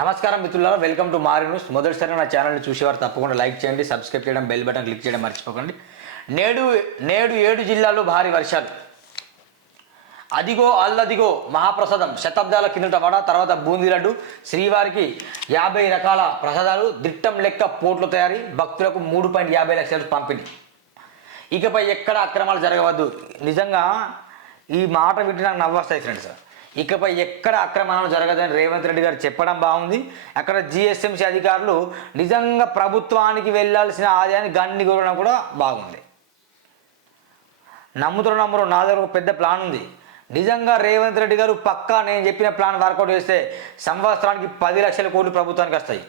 నమస్కారం మిత్రులారా welcome to మారి న్యూస్. మొదటిసారి నా ఛానల్ని చూసేవారు తప్పకుండా లైక్ చేయండి సబ్స్క్రైబ్ చేయడం బెల్ బటన్ క్లిక్ చేయడం మర్చిపోకండి. నేడు నేడు ఏడు జిల్లాల్లో భారీ వర్షాలు. అదిగో అల్లదిగో మహాప్రసాదం శతాబ్దాల కిందట వడ తర్వాత బూందీ లడ్డు. శ్రీవారికి యాభై రకాల ప్రసాదాలు దిట్టం లెక్క పోట్ల తయారీ భక్తులకు మూడు పాయింట్ యాభై లక్షలు పంపిణీ. ఇకపై ఎక్కడ అక్రమాలు జరగవద్దు. నిజంగా ఈ మాట వింటే నాకు నవ్వొస్తాయి ఫ్రెండ్స్ ఇకపై ఎక్కడ అక్రమాలు జరగదని రేవంత్ రెడ్డి గారు చెప్పడం బాగుంది. అక్కడ జిఎస్ఎంసీ అధికారులు నిజంగా ప్రభుత్వానికి వెళ్ళాల్సిన ఆదాయాన్ని గన్ని కోరడం కూడా బాగుంది. నమ్ముతున్న నమ్మరు నా దగ్గర ఒక పెద్ద ప్లాన్ ఉంది. నిజంగా రేవంత్ రెడ్డి గారు పక్కా నేను చెప్పిన ప్లాన్ వర్కౌట్ చేస్తే సంవత్సరానికి పది లక్షల కోట్లు ప్రభుత్వానికి వస్తాయి.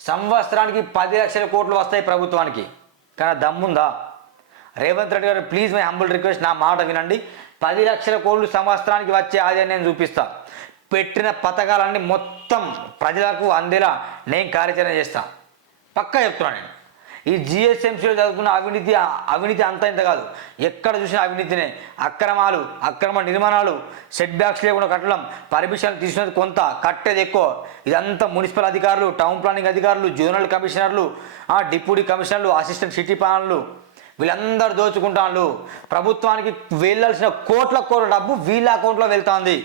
సంవత్సరానికి పది లక్షల కోట్లు వస్తాయి ప్రభుత్వానికి. కానీ దమ్ముందా? రేవంత్ రెడ్డి గారు ప్లీజ్ మై హంబుల్ రిక్వెస్ట్ నా మాట వినండి. పది లక్షల కోట్లు సంవత్సరానికి వచ్చే ఆదాయం నేను చూపిస్తా. పెట్టిన పథకాలన్నీ మొత్తం ప్రజలకు అందేలా నేను కార్యాచరణ చేస్తా. పక్కా చెప్తున్నాను నేను. ఈ జిఎస్ఎంసీలో చదువుకున్న అవినీతి అవినీతి అంత ఇంత కాదు. ఎక్కడ చూసినా అవినీతినే. అక్రమాలు అక్రమ నిర్మాణాలు సెట్ బ్యాక్స్ లేకుండా కట్టడం పర్మిషన్ తీసుకున్నది కొంత కట్టేది ఎక్కువ. ఇదంతా మున్సిపల్ అధికారులు టౌన్ ప్లానింగ్ అధికారులు జోనల్ కమిషనర్లు డిప్యూటీ కమిషనర్లు అసిస్టెంట్ సిటీ ప్లానర్లు. వీళ్ళందరూ దోచుకుంటాళ్ళు ప్రభుత్వానికి వెళ్ళాల్సిన కోట్ల కోట్ల డబ్బు వీళ్ళ అకౌంట్లో వెళ్తుంది.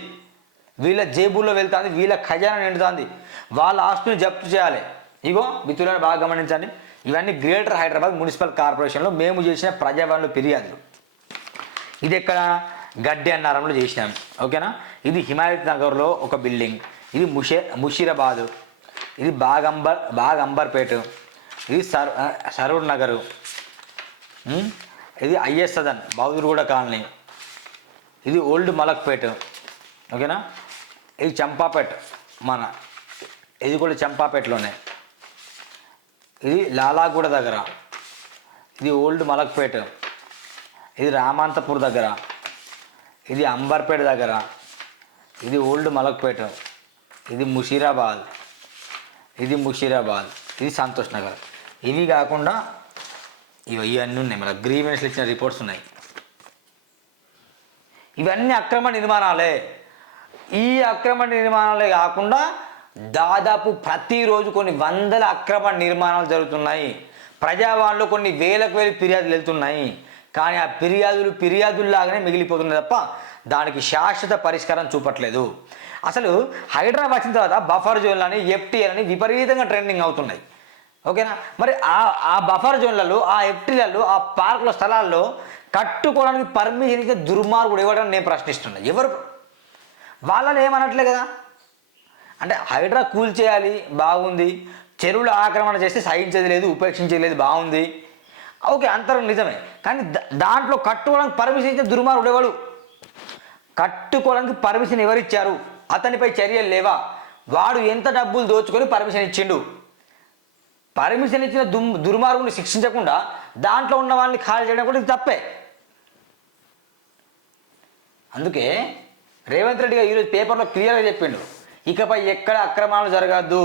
వీళ్ళ జేబుల్లో వెళ్తుంది వీళ్ళ ఖజానా నిండుతుంది. వాళ్ళ ఆస్తుని జప్తు చేయాలి. ఇగో మిత్రులను బాగా గమనించండి. ఇవన్నీ గ్రేటర్ హైదరాబాద్ మున్సిపల్ కార్పొరేషన్లో మేము చేసిన ప్రజావాణిలో ఫిర్యాదులు. ఇది ఎక్కడ? గడ్డి అన్నారంలో చేసినాం. ఓకేనా? ఇది హిమాయత్ నగర్లో ఒక బిల్డింగ్. ఇది ముషే ముషీరాబాదు. ఇది బాగంబర్ బాగంబర్పేట. ఇది సర్ సరూర్ నగరు. ఇది ఐఎస్ సదన్ బహదూర్గూడ కాలనీ. ఇది ఓల్డ్ మలక్పేట ఓకేనా? ఇది చంపాపేట్ మన. ఇది కూడా చంపాపేటలోనే. ఇది లాలాగూడ దగ్గర. ఇది ఓల్డ్ మలక్పేట. ఇది రామాంతపూర్ దగ్గర. ఇది అంబర్పేట దగ్గర. ఇది ఓల్డ్ మలక్పేట. ఇది ముషీరాబాద్. ఇది ముషీరాబాద్. ఇది సంతోష్ నగర్. ఇవి కాకుండా ఇవి ఇవన్నీ ఉన్నాయి. మన గ్రీవెన్స్లు ఇచ్చిన రిపోర్ట్స్ ఉన్నాయి. ఇవన్నీ అక్రమ నిర్మాణాలే. ఈ అక్రమ నిర్మాణాలే కాకుండా దాదాపు ప్రతిరోజు కొన్ని వందల అక్రమ నిర్మాణాలు జరుగుతున్నాయి. ప్రజావాణిలో కొన్ని వేలకు వేలు ఫిర్యాదులు వెళ్తున్నాయి. కానీ ఆ ఫిర్యాదులు ఫిర్యాదుల్లాగానే మిగిలిపోతున్నాయి తప్ప దానికి శాశ్వత పరిష్కారం చూపట్లేదు. అసలు హైడ్రా వచ్చిన తర్వాత బఫర్ జోన్లు అని ఎఫ్టీఎల్ అని విపరీతంగా ట్రెండింగ్ అవుతున్నాయి. ఓకేనా? మరి ఆ ఆ బఫర్ జోన్లలో ఆ ఎఫ్టీలలో ఆ పార్కుల స్థలాల్లో కట్టుకోవడానికి పర్మిషన్ ఇచ్చే దుర్మార్గుడు ఇవ్వడం నేను ప్రశ్నిస్తున్నా. ఎవరు? వాళ్ళని ఏమనట్లే కదా? అంటే హైడ్రా కూల్ చేయాలి బాగుంది. చెరువుల ఆక్రమణ చేస్తే సహించేది లేదు ఉపేక్షించేది లేదు బాగుంది. ఓకే అంతరం నిజమే. కానీ దా- దాంట్లో కట్టుకోవడానికి పర్మిషన్ ఇచ్చే దుర్మార్గుడు ఎవడు? కట్టుకోవడానికి పర్మిషన్ ఎవరిచ్చారు? అతనిపై చర్యలు లేవా? వాడు ఎంత డబ్బులు దోచుకొని పర్మిషన్ ఇచ్చిండు? పర్మిషన్ ఇచ్చిన దుమ్ దుర్మార్గుని శిక్షించకుండా దాంట్లో ఉన్న వాళ్ళని ఖాళీ చేయడం కూడా ఇది తప్పే. అందుకే రేవంత్ రెడ్డి గారు ఈరోజు పేపర్లో క్లియర్గా చెప్పిండు. ఇకపై ఎక్కడ అక్రమాలు జరగద్దు.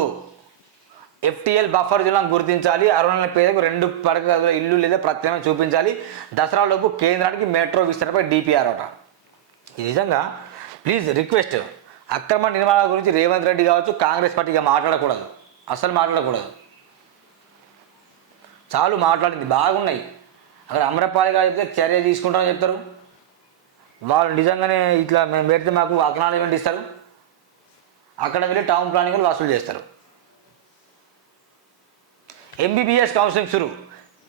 ఎఫ్టీఎల్ బఫర్ జోన్లను గుర్తించాలి. అరుణాల పేదకు రెండు పడకల ఇల్లు లేదా ప్రత్యేకంగా చూపించాలి. దసరాలోపు కేంద్రానికి మెట్రో విస్తరణపై డిపిఆర్ అట ఇది నిజంగా ప్లీజ్ రిక్వెస్ట్. అక్రమ నిర్మాణాల గురించి రేవంత్ రెడ్డి కావచ్చు కాంగ్రెస్ పార్టీగా మాట్లాడకూడదు. అసలు మాట్లాడకూడదు. చాలు మాట్లాడింది బాగున్నాయి. అక్కడ అమరపాలి గారు చెప్తే చర్య తీసుకుంటామని చెప్తారు. వాళ్ళు నిజంగానే ఇట్లా మేము పెడితే మాకు అక్నాలజ్మెంట్ ఇస్తారు? అక్కడ వెళ్ళి టౌన్ ప్లానింగ్ వసూలు చేస్తారు. ఎంబీబీఎస్ కౌన్సిలింగ్ సురు.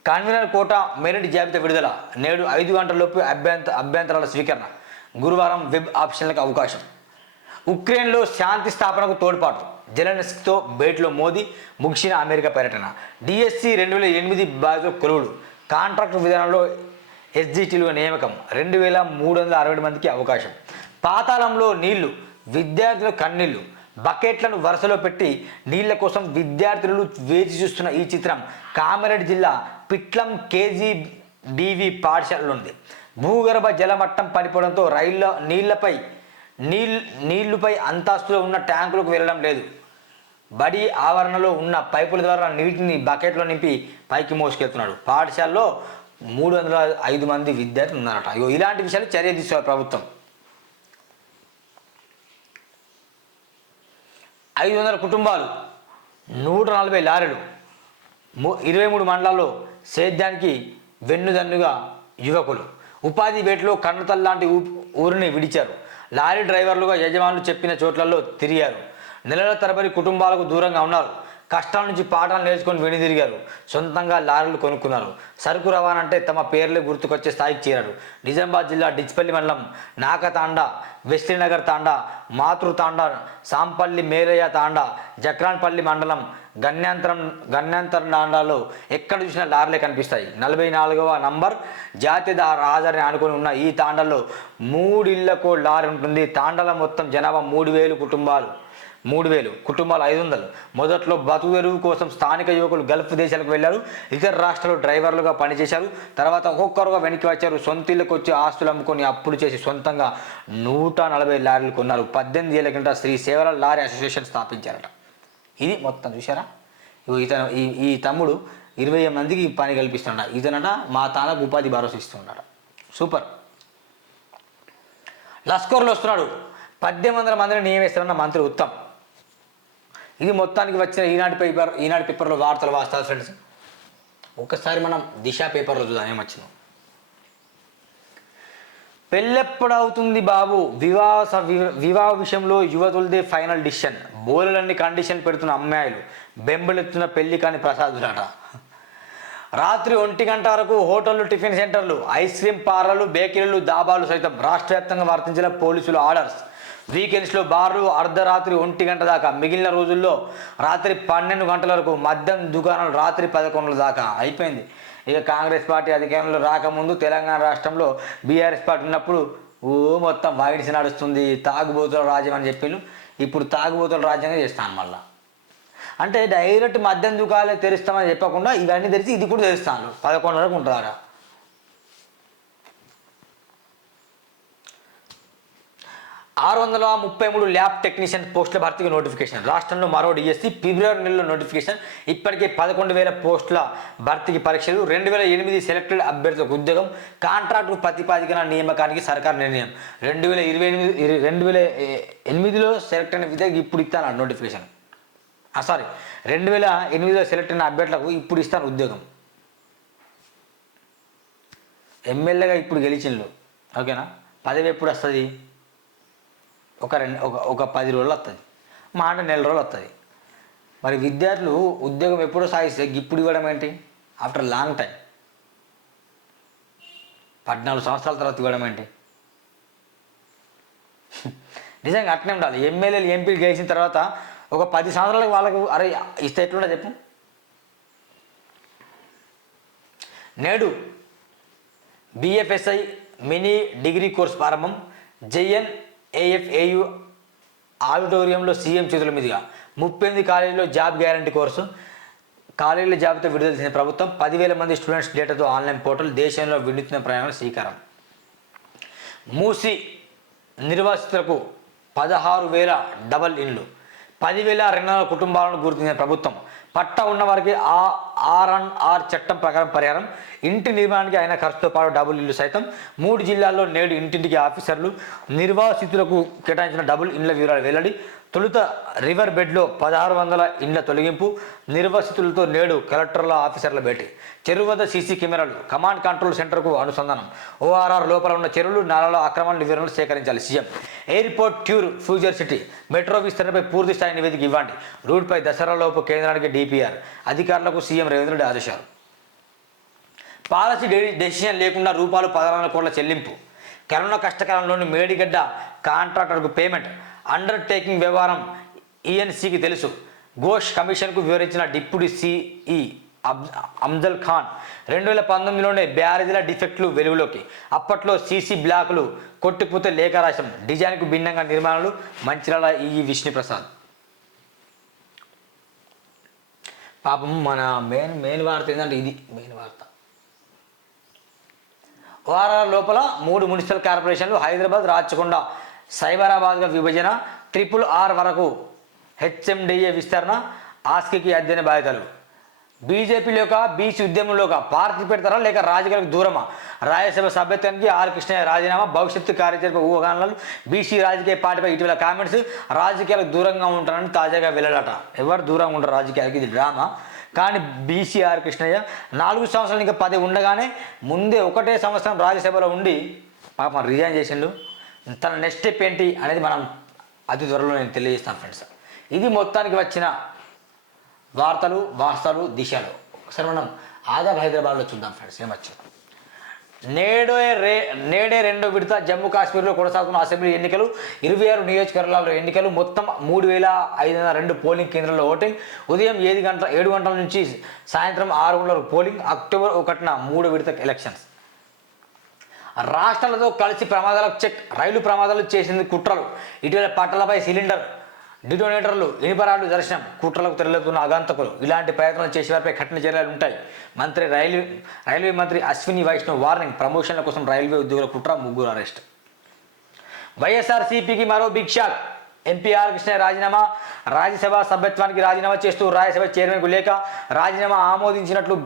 కన్వీనర్ కోట మెరిట్ జాబితా విడుదల. నేడు ఐదు గంటలలోపు అభ్యంత అభ్యంతరాల స్వీకరణ. గురువారం వెబ్ ఆప్షన్లకు అవకాశం. ఉక్రెయిన్లో శాంతి స్థాపనకు తోడ్పాటు. జెలెన్స్కీతో భేటీలో మోదీ ముగిసిన అమెరికా పర్యటన. డిఎస్సి రెండు వేల ఎనిమిది బాధితుల కొలువులు. కాంట్రాక్ట్ విధానంలో ఎస్జిటీలో నియామకం. రెండు వేల మూడు వందల అరవై మందికి అవకాశం. పాతాళంలో నీళ్ళు విద్యార్థుల కన్నీళ్ళు. బకెట్లను వరుసలో పెట్టి నీళ్ళ కోసం విద్యార్థులు వేచి చూస్తున్న ఈ చిత్రం కామారెడ్డి జిల్లా పిట్లం కేజీ డివి పాఠశాలలో ఉంది. భూగర్భ జలమట్టం పడిపోవడంతో రైళ్ళ నీళ్ళపై నీళ్ళు నీళ్ళుపై అంతస్తులో ఉన్న ట్యాంకులకు వెళ్ళడం లేదు. బడి ఆవరణలో ఉన్న పైపుల ద్వారా నీటిని బకెట్లో నింపి పైకి మోసుకెళ్తున్నాడు. పాఠశాలలో మూడు వందల ఐదు మంది విద్యార్థులు ఉన్నారట. ఇగో ఇలాంటి విషయాలు చర్య తీసుకోవాలి ప్రభుత్వం. ఐదు వందల కుటుంబాలు నూట నలభై లారీలు ఇరవై మూడు మండలాల్లో సేద్యానికి వెన్నుదన్నుగా యువకులు. ఉపాధి వేటలో కన్నతల్ లాంటి ఊ- ఊరిని విడిచారు. లారీ డ్రైవర్లుగా యజమానులు చెప్పిన చోట్లలో తిరిగారు. నెలల తరబడి కుటుంబాలకు దూరంగా ఉన్నారు. కష్టాల నుంచి పాఠాలు నేర్చుకొని వెనుదిరిగారు సొంతంగా లారీలు కొనుక్కున్నారు. సరుకు రవాణా అంటే తమ పేర్లే గుర్తుకొచ్చే స్థాయికి చేరారు. నిజామాబాద్ జిల్లా డిచ్పల్లి మండలం నాకతాండా వెస్ట్రీనగర్ తాండా మాతృ తాండా సాంపల్లి మేలయ్య తాండా జక్రాన్పల్లి మండలం గణ్యాంతరం గణ్యాంతరం తాండాలో ఎక్కడ చూసినా లారీలే కనిపిస్తాయి. నలభై నాలుగవ నంబర్ జాతీయ దా- రహదారిని ఆనుకొని ఉన్న ఈ తాండాలో మూడిళ్ళకు లారీ ఉంటుంది. తాండాల మొత్తం జనాభా మూడు వేలు కుటుంబాలు. మూడు వేలు కుటుంబాలు ఐదు వందలు మొదట్లో బతుకు వెలుగు కోసం స్థానిక యువకులు గల్ఫ్ దేశాలకు వెళ్ళారు. ఇతర రాష్ట్రాల్లో డ్రైవర్లుగా పనిచేశారు. తర్వాత ఒక్కొక్కరుగా వెనక్కి వచ్చారు. సొంత ఇళ్ళకు వచ్చి ఆస్తులు అమ్ముకొని అప్పులు చేసి సొంతంగా నూట నలభై లారీలు కొన్నారు. పద్దెనిమిది ఏళ్ళ కింద శ్రీ సేవల లారీ అసోసియేషన్ స్థాపించారట. ఇది మొత్తం చూసారా ఇతను ఈ ఈ తమ్ముడు ఇరవై మందికి పని కల్పిస్తున్నాడు. ఇతనట మా తానకు ఉపాధి భరోసా ఇస్తున్నాడు సూపర్. లస్కర్లు వస్తున్నాడు. పద్దెనిమిది వందల మందిని నియమిస్తారన్న మంత్రి ఉత్తమ్. ఇది మొత్తానికి వచ్చిన ఈనాటి పేపర్ ఈనాటి పేపర్లో వార్తలు వాస్తవాలు ఫ్రెండ్స్. ఒకసారి మనం దిశ పేపర్లో చూద్దాం ఏమొచ్చిందో పెళ్ళెప్పుడవుతుంది బాబు? వివాహ వివాహ విషయంలో యువతులదే ఫైనల్ డిసిషన్. బోలెడన్ని కండిషన్ పెడుతున్న అమ్మాయిలు బెంబలెత్తున్న పెళ్ళి కాని ప్రసాదులట రాత్రి ఒంటి గంట వరకు హోటళ్ళు టిఫిన్ సెంటర్లు ఐస్ క్రీమ్ పార్లర్లు బేకరీలు దాబాలు సైతం రాష్ట్ర వ్యాప్తంగా వర్తించిన పోలీసులు ఆర్డర్స్. వీకెండ్స్లో బార్లు అర్ధరాత్రి ఒంటి గంట దాకా. మిగిలిన రోజుల్లో రాత్రి పన్నెండు గంటల వరకు మద్యం దుకాణాలు రాత్రి పదకొండుల దాకా. అయిపోయింది. ఇక కాంగ్రెస్ పార్టీ అధికారంలో రాకముందు తెలంగాణ రాష్ట్రంలో బీఆర్ఎస్ పార్టీ ఉన్నప్పుడు ఓ మొత్తం వైడ్స్ నడుస్తుంది తాగుబోతుల రాజ్యం అని చెప్పిళ్ళు. ఇప్పుడు తాగుబోతుల రాజ్యంగా చేస్తాను మళ్ళా. అంటే డైరెక్ట్ మద్యం దుకాణాలే తెరుస్తామని చెప్పకుండా ఇవన్నీ తెరిచి ఇది కూడా తెరుస్తాను. పదకొండు వరకు ఉంటారా? ఆరు వందల ముప్పై మూడు ల్యాబ్ టెక్నీషియన్ పోస్టుల భర్తీకి నోటిఫికేషన్. రాష్ట్రంలో మరో డిఎస్సి ఫిబ్రవరి నెలలో నోటిఫికేషన్. ఇప్పటికే పదకొండు వేల పోస్టుల భర్తీకి పరీక్షలు రెండు వేల ఎనిమిది సెలెక్టెడ్ అభ్యర్థులకు ఉద్యోగం కాంట్రాక్టు ప్రతిపాదికన నియామకానికి సర్కార్ నిర్ణయం. రెండు వేల ఇరవై ఎనిమిది ఇర- రెండు వేల ఎనిమిదిలో సెలెక్ట్ అయిన విద్యకు ఇప్పుడు ఇస్తాను నోటిఫికేషన్. సారీ రెండు వేల ఎనిమిదిలో సెలెక్ట్ అయిన అభ్యర్థులకు ఇప్పుడు ఇస్తాను ఉద్యోగం. ఎమ్మెల్యేగా ఇప్పుడు గెలిచిండ్రు ఓకేనా? పదవి ఎప్పుడు వస్తుంది? ఒక రెండు ఒక ఒక పది రోజులు వస్తుంది మా అంటే నెల రోజులు వస్తుంది మరి విద్యార్థులు ఉద్యోగం ఎప్పుడో సాగిస్తే ఇప్పుడు ఇవ్వడం ఏంటి? After long time. పద్నాలుగు సంవత్సరాల తర్వాత ఇవ్వడం ఏంటి? నిజంగా అట్నే ఉండాలి. ఎమ్మెల్యేలు ఎంపీలు గెలిచిన తర్వాత ఒక పది సంవత్సరాలకు వాళ్ళకు అరే ఇస్తే ఎట్లుండే చెప్పు. నేడు బిఎఫ్ఎస్ఐ మినీ డిగ్రీ కోర్స్ ప్రారంభం జేఎన్ ఏఎఫ్ఏయు ఆడిటోరియంలో సీఎం చేతుల మీదుగా ముప్పై ఎనిమిది కాలేజీలో జాబ్ గ్యారంటీ కోర్సు కాలేజీల జాబితా విడుదల చేసిన ప్రభుత్వం పదివేల మంది స్టూడెంట్స్ డేటాతో ఆన్లైన్ పోర్టల్ దేశంలో వినూత్న ప్రయాణం శ్రీకారం. మూసి నిర్వాసితులకు పదహారు వేల డబల్ ఇండ్లు పదివేల రెండు వందల కుటుంబాలను గుర్తించిన ప్రభుత్వం పట్టా ఉన్న వారికి ఆ ఆర్ చట్టం ప్రకారం పరిహారం. ఇంటి నిర్మాణానికి అయిన ఖర్చుతో పాటు డబుల్ ఇల్లు సైతం. మూడు జిల్లాల్లో నేడు ఇంటింటికి ఆఫీసర్లు. నిర్వాసితులకు కేటాయించిన డబుల్ ఇండ్ల వివరాలు వెల్లడి. తొలుత రివర్ బెడ్లో పదహారు వందల ఇండ్ల తొలగింపు నిర్వాసితులతో నేడు కలెక్టర్ల ఆఫీసర్ల భేటీ. చెరువు వద్ద సీసీ కెమెరాలు కమాండ్ కంట్రోల్ సెంటర్కు అనుసంధానం. ఓఆర్ఆర్ లోపల ఉన్న చెరువులు నాలలో అక్రమాల వివరణలు సేకరించాలి CM. Airport tour future city. Metro విస్తరణపై పూర్తి స్థాయి నివేదిక ఇవ్వండి. రూట్పై దసరాలోపు కేంద్రానికి డిపిఆర్. అధికారులకు సీఎం రేవంత్ రెడ్డి ఆదేశాలు. పాలసీ డెసిషన్ లేకుండా రూపాయలు పదహారు కోట్ల చెల్లింపు. కరోనా కష్టకాలంలోని మేడిగడ్డ కాంట్రాక్టర్కు పేమెంట్. అండర్ టేకింగ్ వ్యవహారం ఈఎన్సీకి తెలుసు. ఘోష్ కమిషన్కు వివరించిన డిప్యూటీ సిఈ అబ్ అమ్జల్ ఖాన్ రెండు వేల పంతొమ్మిదిలోనే బ్యారేజీల డిఫెక్ట్లు వెలుగులోకి. అప్పట్లో సీసీ బ్లాకులు కొట్టిపోతే లేఖ రాశం. డిజైన్కు భిన్నంగా నిర్మాణాలు మంచిర్యాల ఈ విష్ణుప్రసాద్. పాపం మన మెయిన్ మెయిన్ వార్త ఏంటంటే ఇది మెయిన్ వార్త. వారాల లోపల మూడు మున్సిపల్ కార్పొరేషన్లు హైదరాబాద్ రాచకొండ సైబరాబాద్గా విభజన ట్రిపుల్ ఆర్ వరకు హెచ్ఎండిఏ విస్తరణ ఆస్కికి అధ్యయన బాధ్యతలు. బీజేపీలోక బీసీ ఉద్యమంలోక పార్టీ పెడతారా లేక రాజకీయాలకు దూరమా? రాజ్యసభ సభ్యత్వానికి ఆర్ కృష్ణయ్య రాజీనామా భవిష్యత్తు కార్యచరణ ఊహాగానాలు బీసీ రాజకీయ పార్టీపై ఇటీవల కామెంట్స్ రాజకీయాలకు దూరంగా ఉంటారని తాజాగా వెళ్ళాలట ఎవరు దూరంగా ఉంటారు రాజకీయాలకి? ఇది డ్రామా. కానీ బీసీ ఆర్ కృష్ణయ్య నాలుగు సంవత్సరాలు ఇంకా పది ఉండగానే ముందే ఒకటే సంవత్సరం రాజ్యసభలో ఉండి పాపం రిజైన్ చేసిండు. తన నెక్స్ట్ స్టెప్ ఏంటి అనేది మనం అతి త్వరలో నేను తెలియజేస్తాను ఫ్రెండ్స్. ఇది మొత్తానికి వచ్చిన వార్తలు వార్తలు దిశలు. ఒకసారి మనం ఆదాబ్ హైదరాబాద్లో చూద్దాం ఫ్రెండ్స్. ఏమొచ్చింది నేడే రే నేడే రెండో విడత జమ్మూ కాశ్మీర్లో కొనసాగుతున్న అసెంబ్లీ ఎన్నికలు ఇరవై ఆరు నియోజకవర్గాల్లో ఎన్నికలు మొత్తం మూడు వేల ఐదు వందల రెండు పోలింగ్ కేంద్రాల్లో ఓటింగ్. ఉదయం ఏడు గంటల ఏడు గంటల నుంచి సాయంత్రం ఆరు గంటల వరకు పోలింగ్. అక్టోబర్ ఒకటిన మూడో విడత ఎలక్షన్స్. రాష్ట్రాలతో కలిసి ప్రమాదాలకు చెక్ రైలు ప్రమాదాలు చేసింది కుట్రలు. ఇటీవల పట్టలపై సిలిండర్ డిటోనేటర్లు ఇనుపరాలు దర్శనం కుట్రలకు తెరలేపుతున్న అగాంతకులు. ఇలాంటి ప్రయత్నాలు చేసే వారిపై కఠిన చర్యలు ఉంటాయి. మంత్రి రైల్వే రైల్వే మంత్రి అశ్విని వైష్ణవ్ వార్నింగ్ ప్రమోషన్ల కోసం రైల్వే ఉద్యోగుల కుట్ర ముగ్గురు అరెస్ట్. వైఎస్ఆర్సీపీకి మరో బిగ్ షాక్ ఎంపీఆర్ కృష్ణ రాజీనామా రాజ్యసభ సభ్యత్వానికి రాజీనామా చేస్తూ రాజ్యసభ చైర్మన్కు లేక రాజీనామా ఆమోదించినట్లు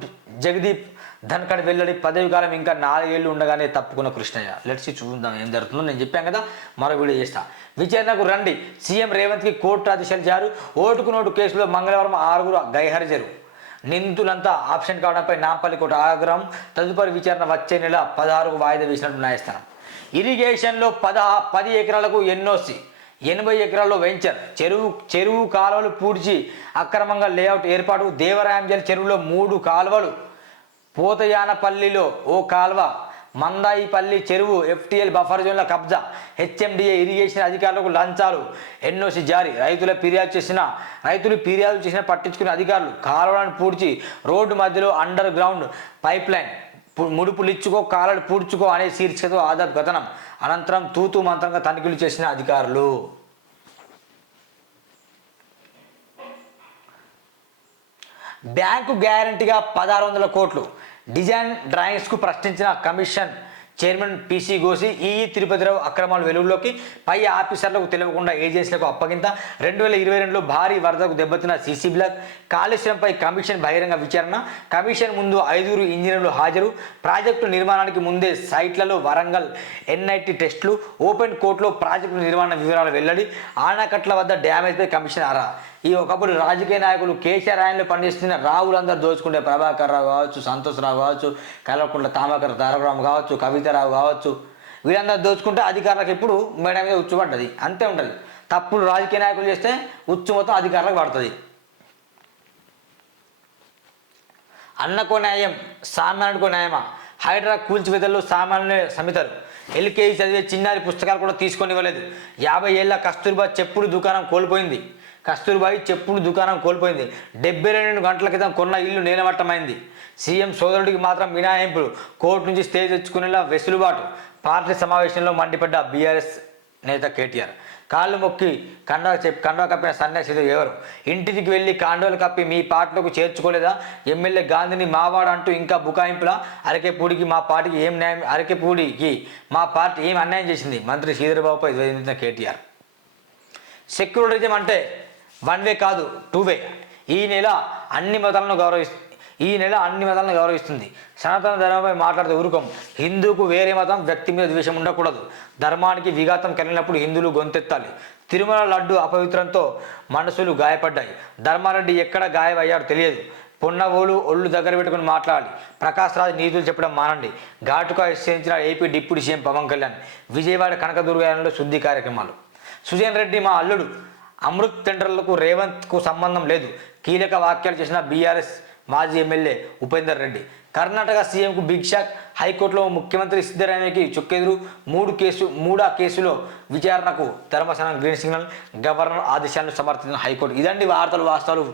జగదీప్ ధన్కడ్ వెల్లడి పదవి కాలం ఇంకా నాలుగేళ్ళు ఉండగానే తప్పుకున్న కృష్ణయ్య. లెట్సి చూద్దాం ఏం జరుగుతుందో. నేను చెప్పాను కదా మరో వీడియో చేస్తా. విచారణకు రండి. సీఎం రేవంత్కి కోర్టు ఆదేశాలు ఇచ్చారు ఓటుకు నోటు కేసులో మంగళవారం ఆరుగురు గైహర్జరు నిందితులంతా ఆప్షన్ కావడంపై నాంపల్లి కోట ఆగ్రహం. తదుపరి విచారణ వచ్చే నెల పదహారుకు వాయిదా వేసినట్టు న్యాయస్థానం. ఇరిగేషన్లో పదహా పది ఎకరాలకు ఎన్ఓసి ఎనభై ఎకరాల్లో వెంచర్ చెరువు చెరువు కాలువలు పూడ్చి అక్రమంగా లేఅవుట్ ఏర్పాటు. దేవరాయంజల్ చెరువులో మూడు కాలువలు. పోతయానపల్లిలో ఓ కాల్వ మందాయిపల్లి చెరువు ఎఫ్టీఎల్ బఫర్ జోన్ల కబ్జా హెచ్ఎండిఏ ఇరిగేషన్ అధికారులకు లంచాలు ఎన్ఓసి జారీ రైతుల ఫిర్యాదు చేసిన రైతులు ఫిర్యాదు చేసిన పట్టించుకునే అధికారులు కాలువలను పూడ్చి రోడ్డు మధ్యలో అండర్ గ్రౌండ్ పైప్ లైన్ ముడుపులిచ్చుకో కాలలు పూడ్చుకో అనే శీర్షికతో ఆదాబ్ కథనం అనంతరం తూతు మంత్రంగా తనిఖీలు చేసిన అధికారులు. బ్యాంకు గ్యారంటీగా పదహారు వందల కోట్లు డిజైన్ డ్రాయింగ్స్కు ప్రశ్నించిన కమిషన్ చైర్మన్ పీసీ గోసి ఈ తిరుపతిరావు అక్రమాలు వెలుగులోకి పై ఆఫీసర్లకు తెలియకుండా ఏజెన్సీలకు అప్పగింత. రెండు వేల ఇరవై రెండులో భారీ వరదకు దెబ్బతిన్న సీసీ బ్లాక్. కాళేశ్వరంపై కమిషన్ బహిరంగ విచారణ. కమిషన్ ముందు ఐదుగురు ఇంజనీర్లు హాజరు. ప్రాజెక్టు నిర్మాణానికి ముందే సైట్లలో వరంగల్ ఎన్ఐటి టెస్టులు. ఓపెన్ కోర్టులో ప్రాజెక్టు నిర్మాణ వివరాలు వెల్లడి. ఆనకట్ల వద్ద డ్యామేజ్పై కమిషన్ ఆరా. ఈ ఒకప్పుడు రాజకీయ నాయకులు కేసీఆర్ ఆయనలో పండిస్తున్న రావులందరూ దోచుకుంటే ప్రభాకర్ రావు కావచ్చు సంతోష్ రావు కావచ్చు కలవకుండా తామకర్ తారకరావు కావచ్చు కవితారావు కావచ్చు వీళ్ళందరూ దోచుకుంటే అధికారులకు ఎప్పుడు మేడ మీద ఉచ్చు పడ్డది అంతే ఉంటుంది. తప్పుడు రాజకీయ నాయకులు చేస్తే ఉచ్చు మొత్తం అధికారులకు పడుతుంది. అన్నకో న్యాయం సామాన్యుడికో న్యాయమా? హైడ్రా కూల్చివేతల్లో సామాన్య సమితలు ఎల్కేజీ చదివే చిన్నారి పుస్తకాలు కూడా తీసుకొని ఇవ్వలేదు. యాభై ఏళ్ళ కస్తూర్బా చెప్పుడు దుకాణం కోల్పోయింది. కస్తూర్బాయి చెప్పుడు దుకాణం కోల్పోయింది. డెబ్బై రెండు గంటల క్రితం కొన్న ఇల్లు నేలమట్టమైంది. సీఎం సోదరుడికి మాత్రం మినహాయింపులు కోర్టు నుంచి స్టే తెచ్చుకునేలా వెసులుబాటు. పార్టీ సమావేశంలో మండిపడ్డ బీఆర్ఎస్ నేత కేటీఆర్. కాళ్ళు మొక్కి కండవ చెప్పి కండవ కప్పిన సన్యాసిలు ఎవరు? ఇంటికి వెళ్ళి కాండోలు కప్పి మీ పార్టీలోకి చేర్చుకోలేదా? ఎమ్మెల్యే గాంధీని మావాడు అంటూ ఇంకా బుకాయింపులా? అరకేపూడికి మా పార్టీకి ఏం న్యాయం? అరకేపూడికి మా పార్టీ ఏం అన్యాయం చేసింది? మంత్రి శ్రీధరబాబుపై ధ్వజమెత్తిన కేటీఆర్. సెక్యులరిజం అంటే వన్ వే కాదు టూ వే ఈ నెల అన్ని మతాలను గౌరవిస్తుంది ఈ నెల అన్ని మతాలను గౌరవిస్తుంది. సనాతన ధర్మంపై మాట్లాడే ఊరుకం. హిందూకు వేరే మతం వ్యక్తి మీద ద్వేషం ఉండకూడదు. ధర్మానికి విఘాతం కలిగినప్పుడు హిందువులు గొంతెత్తాలి. తిరుమల లడ్డు అపవిత్రంతో మనసులు గాయపడ్డాయి. ధర్మారెడ్డి ఎక్కడ గాయమయ్యారో తెలియదు. పొన్నవోలు ఒళ్ళు దగ్గర పెట్టుకుని మాట్లాడాలి. ప్రకాష్ రాజ్ నీతులు చెప్పడం మానండి. ఘాటుగా హెచ్చరించిన AP deputy CM Pawan Kalyan. Vijayawada కనకదుర్గాయంలో శుద్ధి కార్యక్రమాలు. సుజయన్ రెడ్డి మా అల్లుడు. అమృత్ టెండర్లకు రేవంత్కు సంబంధం లేదు. కీలక వ్యాఖ్యలు చేసిన బీఆర్ఎస్ మాజీ ఎమ్మెల్యే ఉపేందర్ రెడ్డి. కర్ణాటక సీఎంకు బిగ్ షాక్. హైకోర్టులో ముఖ్యమంత్రి సిద్ధరామయ్యకి చుక్కెదురు. మూడు కేసు మూడా కేసులో విచారణకు ధర్మశానం గ్రీన్ సిగ్నల్ గవర్నర్ ఆదేశాలను సమర్థించిన హైకోర్టు. ఇదండి వార్తలు వాస్తవాలు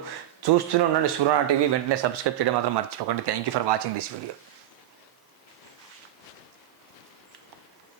చూస్తూనే ఉండండి. సూర్యనా టీవీ. వెంటనే సబ్స్క్రైబ్ చేయడం మాత్రం మర్చిపోకండి. Thank you for watching this video